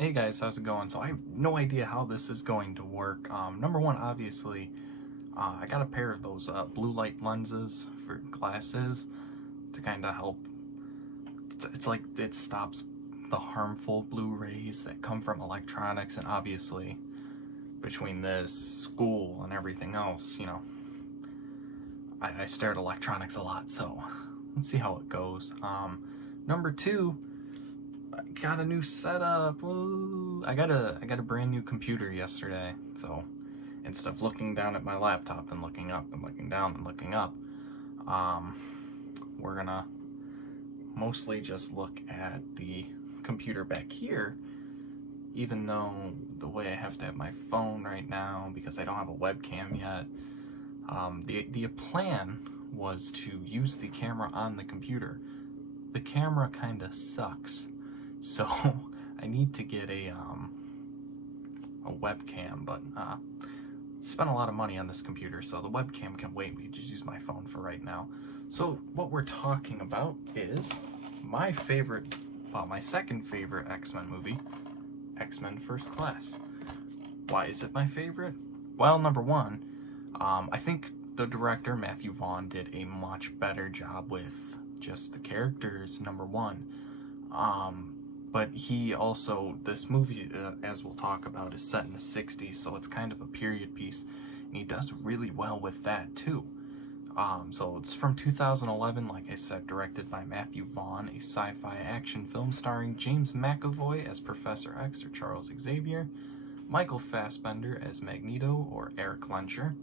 Hey guys, how's it going? So I have no idea how this is going to work. Number one, obviously, I got a pair of those blue light lenses for glasses to kind of help. It's like it stops the harmful blue rays that come from electronics, and obviously, between this, school, and everything else, I stare at electronics a lot, so let's see how it goes. Number two, I got a new setup. Woo. I got a brand new computer yesterday. So instead of looking down at my laptop and looking up and looking down and looking up, we're gonna mostly just look at the computer back here. Even though the way I have to have my phone right now because I don't have a webcam yet. The plan was to use the camera on the computer. The camera kind of sucks. So I need to get a webcam, but spent a lot of money on this computer, so the webcam can wait. We can just use my phone for right now. So what we're talking about is my favorite, well, my second favorite X-Men movie, X-Men First Class. Why is it my favorite? Well, number one, I think the director, Matthew Vaughn, did a much better job with just the characters, number one. But he also, this movie, as we'll talk about, is set in the 60s, so it's kind of a period piece, and he does really well with that, too. So it's from 2011, like I said, directed by Matthew Vaughn, a sci-fi action film starring James McAvoy as Professor X or Charles Xavier, Michael Fassbender as Magneto or Eric Lencher,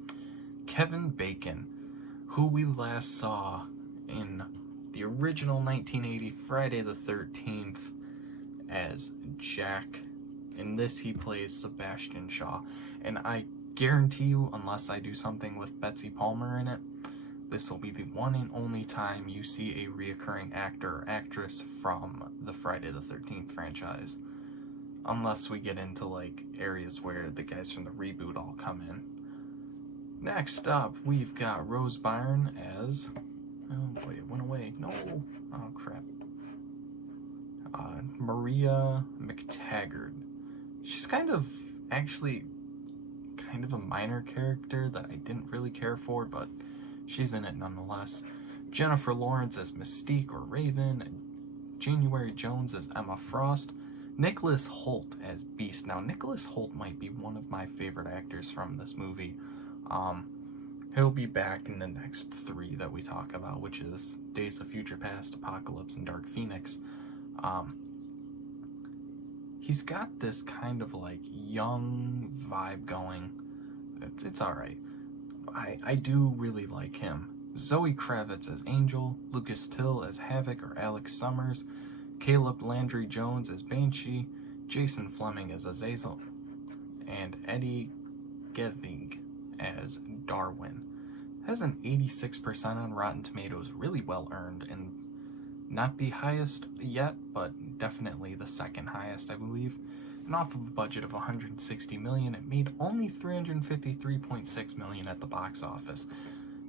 Kevin Bacon, who we last saw in the original 1980 Friday the 13th, as Jack. In this he plays Sebastian Shaw, and I guarantee you, unless I do something with Betsy Palmer in it, this will be the one and only time you see a reoccurring actor or actress from the Friday the 13th franchise, unless we get into like areas where the guys from the reboot all come in. Next up, we've got Rose Byrne as, oh boy, it went away, no, oh crap, Maria McTaggart. She's kind of a minor character that I didn't really care for, but she's in it nonetheless. Jennifer Lawrence as Mystique or Raven, and January Jones as Emma Frost, Nicholas Hoult as Beast. Now, Nicholas Hoult might be one of my favorite actors from this movie. He'll be back in the next three that we talk about, which is Days of Future Past, Apocalypse, and Dark Phoenix. He's got this kind of like young vibe going. It's alright. I do really like him. Zoe Kravitz as Angel, Lucas Till as Havoc or Alex Summers, Caleb Landry Jones as Banshee, Jason Fleming as Azazel, and Eddie Gething as Darwin. Has an 86% on Rotten Tomatoes, really well earned, and not the highest yet, but definitely the second highest, I believe. And off of a budget of $160 million, it made only $353.6 million at the box office,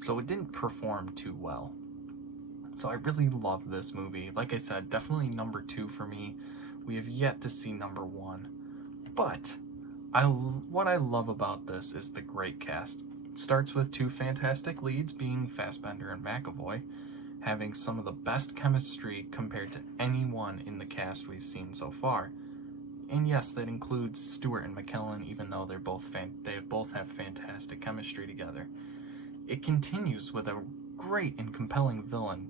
so it didn't perform too well. So I really love this movie. Like I said, definitely number two for me. We have yet to see number one, but what I love about this is the great cast. It starts with two fantastic leads, being Fassbender and McAvoy, having some of the best chemistry compared to anyone in the cast we've seen so far. And yes, that includes Stewart and McKellen, even though they both have fantastic chemistry together. It continues with a great and compelling villain,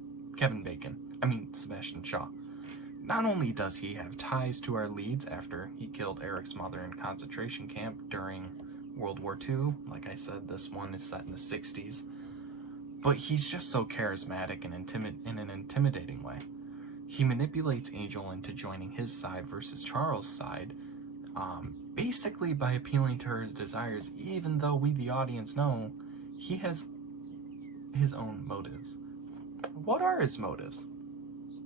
Sebastian Shaw. Not only does he have ties to our leads after he killed Eric's mother in concentration camp during World War II, like I said, this one is set in the 60s, but he's just so charismatic and in an intimidating way. He manipulates Angel into joining his side versus Charles' side, basically by appealing to her desires, even though we, the audience, know he has his own motives. What are his motives?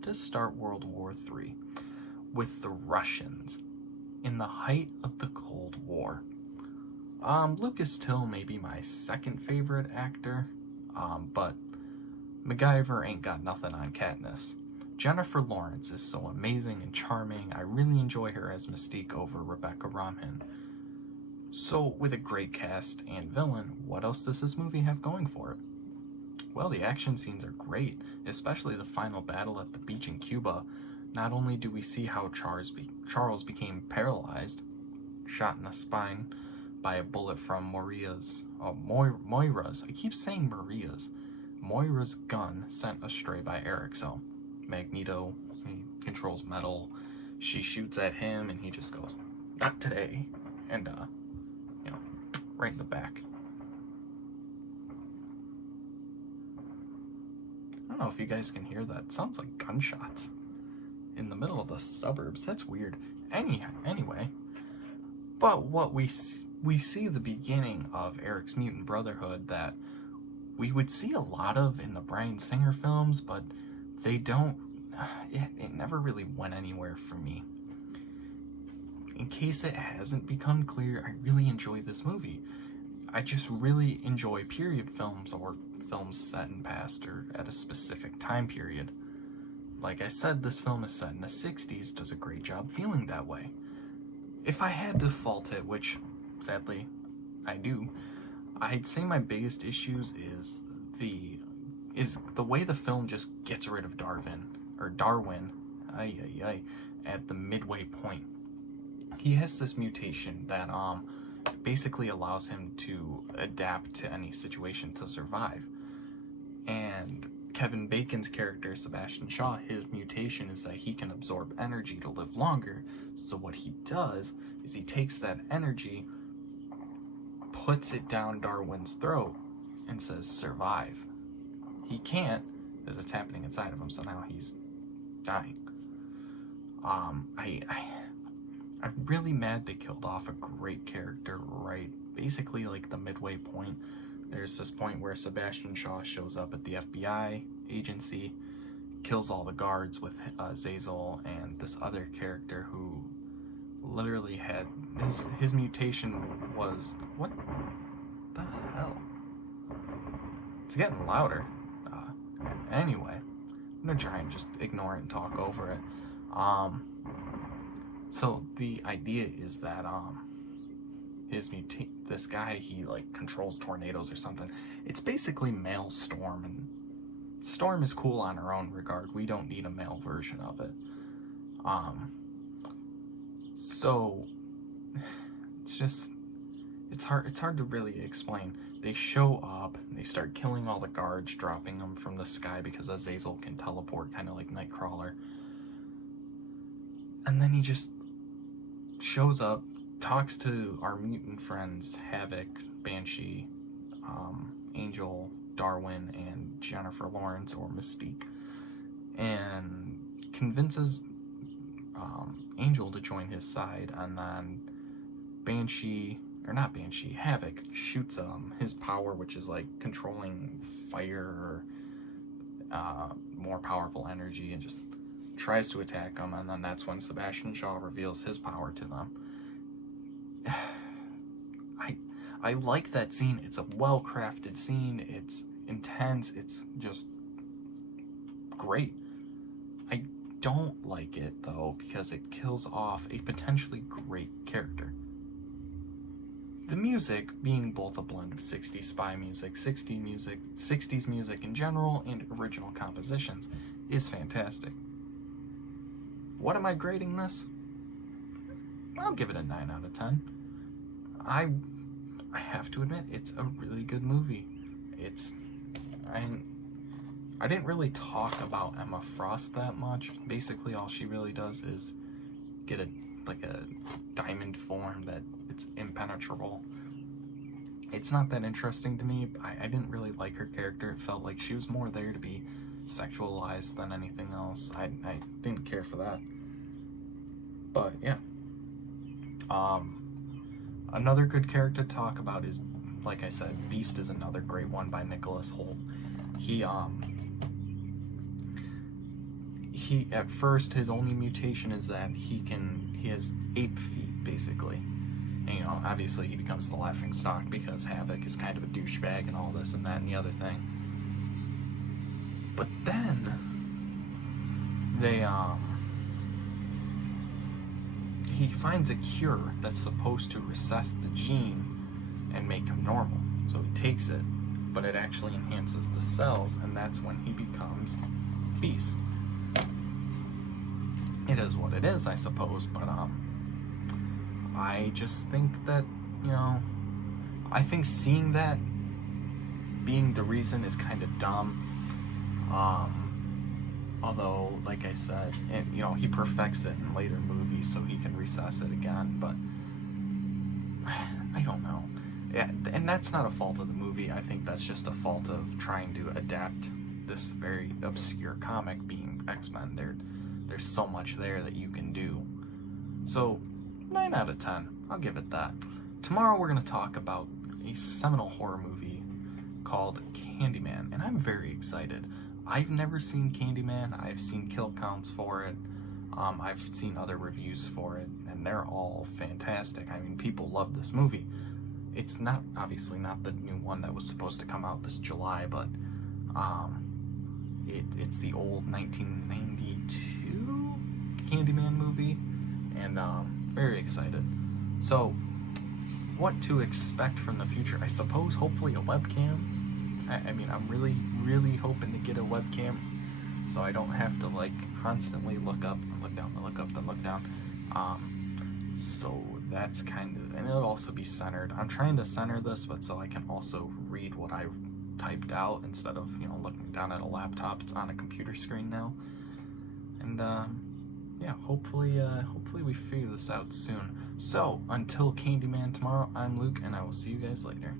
To start World War III with the Russians in the height of the Cold War. Lucas Till may be my second favorite actor, but MacGyver ain't got nothing on Katniss. Jennifer Lawrence is so amazing and charming. I really enjoy her as Mystique over Rebecca Romijn. So, with a great cast and villain, what else does this movie have going for it? Well, the action scenes are great, especially the final battle at the beach in Cuba. Not only do we see how Charles became paralyzed, shot in the spine by a bullet from Moira's, I keep saying Moira's gun sent astray by Eric. So Magneto, he controls metal, she shoots at him and he just goes, "Not today," and right in the back. I don't know if you guys can hear that. It sounds like gunshots in the middle of the suburbs. That's weird. Anyway, but what we see the beginning of Eric's mutant brotherhood that we would see a lot of in the Bryan Singer films, but they don't. It never really went anywhere for me. In case it hasn't become clear, I really enjoy this movie. I just really enjoy period films or films set in past or at a specific time period. Like I said, this film is set in the 60s, does a great job feeling that way. If I had to fault it, which sadly I do, I'd say my biggest issues is the way the film just gets rid of Darwin at the midway point. He has this mutation that basically allows him to adapt to any situation to survive. And Kevin Bacon's character, Sebastian Shaw, his mutation is that he can absorb energy to live longer. So what he does is he takes that energy, puts it down Darwin's throat, and says, "Survive." He can't, because it's happening inside of him, so now he's dying. I'm really mad they killed off a great character right basically like the midway point. There's this point where Sebastian Shaw shows up at the FBI agency, kills all the guards with Zazel and this other character who literally had his mutation was, what the hell? It's getting louder. Anyway, I'm gonna try and just ignore it and talk over it. So the idea is that this guy, he like controls tornadoes or something. It's basically male Storm, and Storm is cool on her own regard. We don't need a male version of it. So it's hard to really explain. They show up, they start killing all the guards, dropping them from the sky because Azazel can teleport, kind of like Nightcrawler. And then he just shows up, talks to our mutant friends, Havoc, Banshee, Angel, Darwin, and Jennifer Lawrence, or Mystique, and convinces Angel to join his side, and then Havoc shoots his power, which is like controlling fire or more powerful energy, and just tries to attack him, and then that's when Sebastian Shaw reveals his power to them. I like that scene. It's a well-crafted scene. It's intense. It's just great. I don't like it, though, because it kills off a potentially great character. The music, being both a blend of 60s spy music, 60s music in general, and original compositions, is fantastic. What am I grading this? I'll give it a 9 out of 10. I have to admit, it's a really good movie. I didn't really talk about Emma Frost that much. Basically, all she really does is get a diamond form that it's impenetrable. It's not that interesting to me. I didn't really like her character. It felt like she was more there to be sexualized than anything else. I didn't care for that. But yeah. Another good character to talk about is, like I said, Beast is another great one by Nicholas Hoult. He at first, his only mutation is that he has ape feet, basically. And, obviously he becomes the laughing stock because Havoc is kind of a douchebag and all this and that and the other thing. But then, they he finds a cure that's supposed to recess the gene and make him normal. So he takes it, but it actually enhances the cells, and that's when he becomes Beast. It is what it is, I suppose, but I just think that, I think seeing that being the reason is kind of dumb. Although, like I said, he perfects it in later movies so he can recess it again, but I don't know. Yeah, and that's not a fault of the movie. I think that's just a fault of trying to adapt this very obscure comic being X-Men. There's so much there that you can do. So, 9 out of 10. I'll give it that. Tomorrow we're going to talk about a seminal horror movie called Candyman, and I'm very excited. I've never seen Candyman. I've seen kill counts for it. I've seen other reviews for it, and they're all fantastic. I mean, people love this movie. It's obviously not the new one that was supposed to come out this July, but it's the old 1992 Candyman movie, and very excited. So, what to expect from the future? I suppose hopefully a webcam. I mean, I'm really, really hoping to get a webcam so I don't have to constantly look up, look down, look up, then look down. So that's kind of, and it'll also be centered. I'm trying to center this, but so I can also read what I typed out instead of, looking down at a laptop. It's on a computer screen now. And, yeah, hopefully we figure this out soon. So, until Candyman tomorrow, I'm Luke, and I will see you guys later.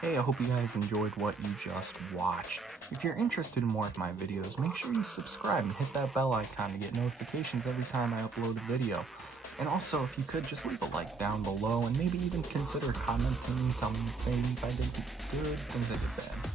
Hey, I hope you guys enjoyed what you just watched. If you're interested in more of my videos, make sure you subscribe and hit that bell icon to get notifications every time I upload a video. And also, if you could, just leave a like down below and maybe even consider commenting, telling me things I did good, things I did bad.